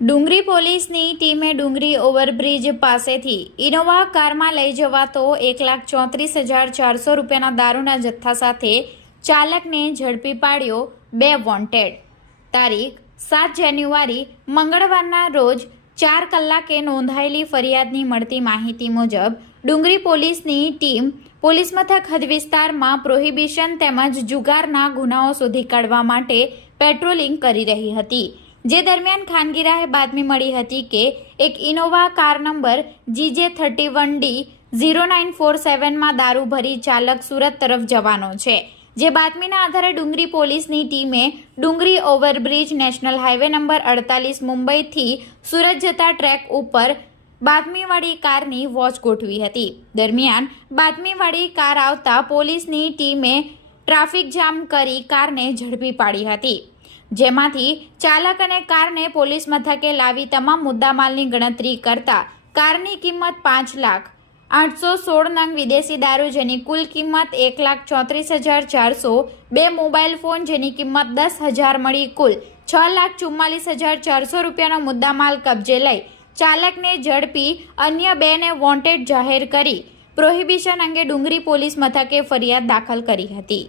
ડુંગરી પોલીસની ટીમે ડુંગરી ઓવરબ્રિજ પાસેથી ઇનોવા કારમાં લઈ જવાતો 1,34,400 રૂપિયાના દારૂના જથ્થા સાથે ચાલકને ઝડપી પાડ્યો। 2 વોન્ટેડ। તારીખ 7 જાન્યુઆરી મંગળવારના રોજ 4 કલાકે નોંધાયેલી ફરિયાદની મળતી માહિતી મુજબ ડુંગરી પોલીસની ટીમ પોલીસ મથક હદ વિસ્તારમાં પ્રોહિબિશન તેમજ જુગારના ગુનાઓ શોધી કાઢવા માટે પેટ્રોલિંગ કરી રહી હતી। જે દરમિયાન ખાનગી રાહે બાતમી મળી હતી કે એક ઇનોવા કાર નંબર GJ31D 0947માં દારૂ ભરી ચાલક સુરત તરફ જવાનો છે। જે બાતમીના આધારે ડુંગરી પોલીસની ટીમે ડુંગરી ઓવરબ્રિજ નેશનલ હાઈવે નંબર 48 મુંબઈથી સુરત જતા ટ્રેક ઉપર બાતમીવાળી કારની વોચ ગોઠવી હતી। દરમિયાન બાતમીવાળી કાર આવતા પોલીસની ટીમે ટ્રાફિક જામ કરી કારને ઝડપી પાડી હતી, જેમાંથી ચાલક અને કારને પોલીસ મથકે લાવી તમામ મુદ્દામાલની ગણતરી કરતા કારની કિંમત 5,816 નંગ વિદેશી દારૂ જેની કુલ કિંમત 1,34,400, 2 મોબાઈલ ફોન જેની કિંમત 10,000 મળી કુલ 6,44,400 રૂપિયાનો મુદ્દામાલ કબજે લઈ ચાલકને ઝડપી અન્ય 2ને વોન્ટેડ જાહેર કરી પ્રોહિબિશન અંગે ડુંગરી પોલીસ મથકે ફરિયાદ દાખલ કરી હતી।